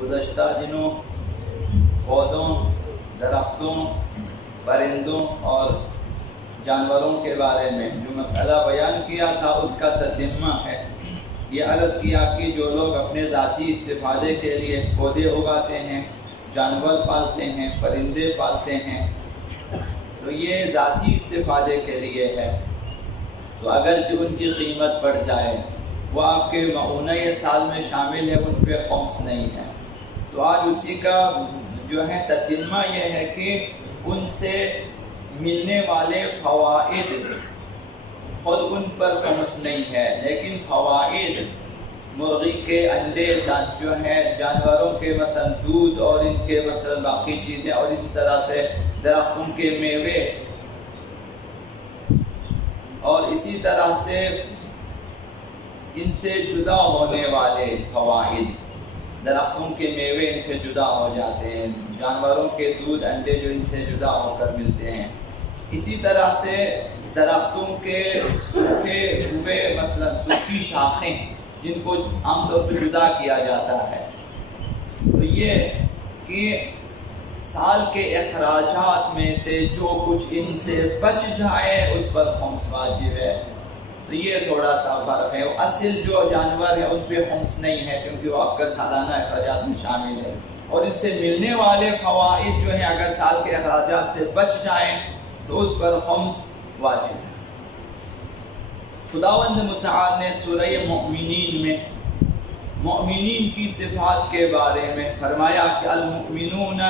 گزشتہ دنوں پودوں، درختوں، پرندوں اور جانوروں کے بارے میں جو مسئلہ بیان کیا تھا اس کا تتمہ ہے۔ یہ عرض کیا کہ جو لوگ اپنے ذاتی استفادے کے لیے پودے اگاتے ہیں، جانور پالتے ہیں، پرندے پالتے ہیں، تو یہ ذاتی استفادے کے لیے ہے، تو اگرچہ ان کی قیمت بڑھ جائے وہ آپ کے معونہ سال میں شامل ہے، ان پہ خمس نہیں ہے۔ تو آج اسی کا جو ہے تتمہ یہ ہے کہ ان سے ملنے والے فوائد خود ان پر خمس نہیں ہے، لیکن فوائد مرغی کے انڈے جو ہے، جانوروں کے مثلا دودھ اور ان کے مثلا باقی چیزیں، اور اسی طرح سے درختوں کے میوے، اور اسی طرح سے ان سے جدا ہونے والے فوائد، درختوں کے میوے ان سے جدا ہو جاتے ہیں، جانوروں کے دودھ انڈے جو ان سے جدا ہو کر ملتے ہیں، اسی طرح سے درختوں کے سوکھے ہوئے مثلا سوکھی شاخیں جن کو عام طور پر جدا کیا جاتا ہے، تو یہ کہ سال کے اخراجات میں سے جو کچھ ان سے بچ جائے اس پر خمس واجب ہے۔ تو یہ تھوڑا سا فرق ہے، اصل جو جانور ہے ان پہ خمس نہیں ہے کیونکہ وہ آپ کا سالانہ اخراجات میں شامل ہے، اور ان سے ملنے والے فوائد جو ہیں اگر سال کے اخراجات سے بچ جائیں تو اس پر خمس واجب ہے۔ خداوند متعال نے سورہ مؤمنین میں مؤمنین کی صفات کے بارے میں فرمایا کہ المؤمنون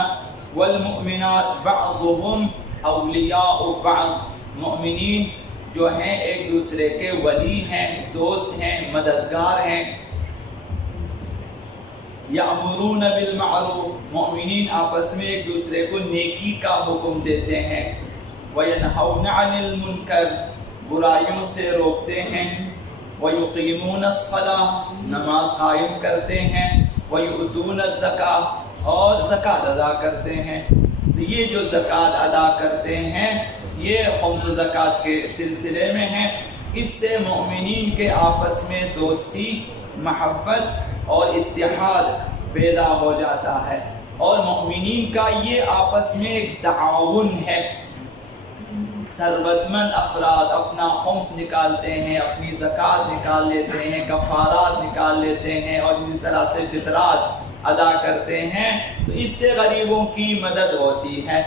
والمؤمنات بعضهم اولیاء بعض، مؤمنین جو ہیں ایک دوسرے کے ولی ہیں، دوست ہیں، مددگار ہیں۔ یأمرون بالمعروف، مؤمنین آپس میں ایک دوسرے کو نیکی کا حکم دیتے ہیں، وینہون عن المنکر، برائیوں سے روکتے ہیں، ویقیمون الصلاۃ، نماز قائم کرتے ہیں، ویؤتون الزکاۃ، اور زکوٰۃ ادا کرتے ہیں۔ تو یہ جو زکوٰۃ ادا کرتے ہیں یہ خمس زکوٰۃ کے سلسلے میں ہیں، اس سے مومنین کے آپس میں دوستی، محبت اور اتحاد پیدا ہو جاتا ہے، اور مومنین کا یہ آپس میں ایک تعاون ہے۔ ثروت مند افراد اپنا خمس نکالتے ہیں، اپنی زکوٰۃ نکال لیتے ہیں، کفارات نکال لیتے ہیں، اور اسی طرح سے فطرات ادا کرتے ہیں، تو اس سے غریبوں کی مدد ہوتی ہے۔